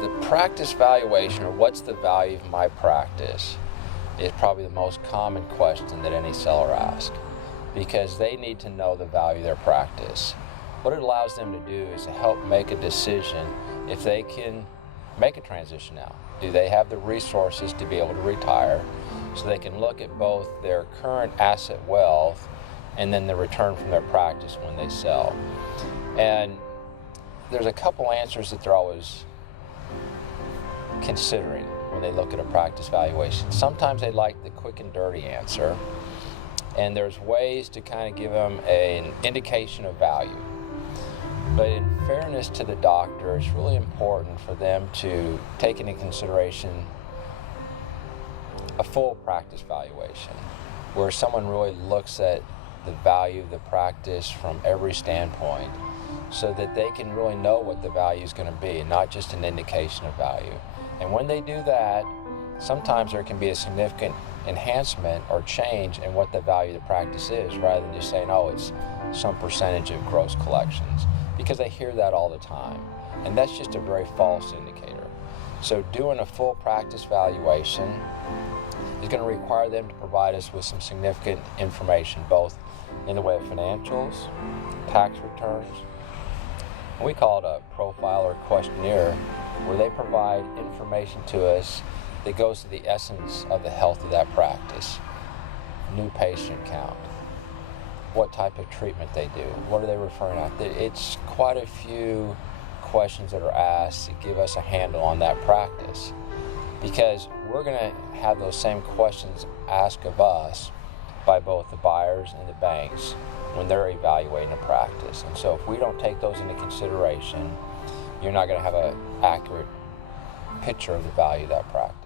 the practice valuation, or what's the value of my practice, is probably the most common question that any seller asks, because they need to know the value of their practice. What it allows them to do is to help make a decision if they can make a transition out. Do they have the resources to be able to retire, so they can look at both their current asset wealth and then the return from their practice when they sell. And there's a couple answers that they're always considering when they look at a practice valuation. Sometimes they like the quick and dirty answer, and there's ways to kind of give them an indication of value. But in fairness to the doctor, it's really important for them to take into consideration a full practice valuation, where someone really looks at the value of the practice from every standpoint, so that they can really know what the value is going to be, not just an indication of value. And when they do that, sometimes there can be a significant enhancement or change in what the value of the practice is, rather than just saying, oh, it's some percentage of gross collections, because I hear that all the time. And that's just a very false indicator. So doing a full practice valuation is going to require them to provide us with some significant information, both in the way of financials, tax returns. We call it a profile or questionnaire, where they provide information to us that goes to the essence of the health of that practice. New patient count, what type of treatment they do, what are they referring out. It's quite a few questions that are asked to give us a handle on that practice, because we're going to have those same questions asked of us by both the buyers and the banks when they're evaluating a practice. And so if we don't take those into consideration, you're not going to have an accurate picture of the value of that practice.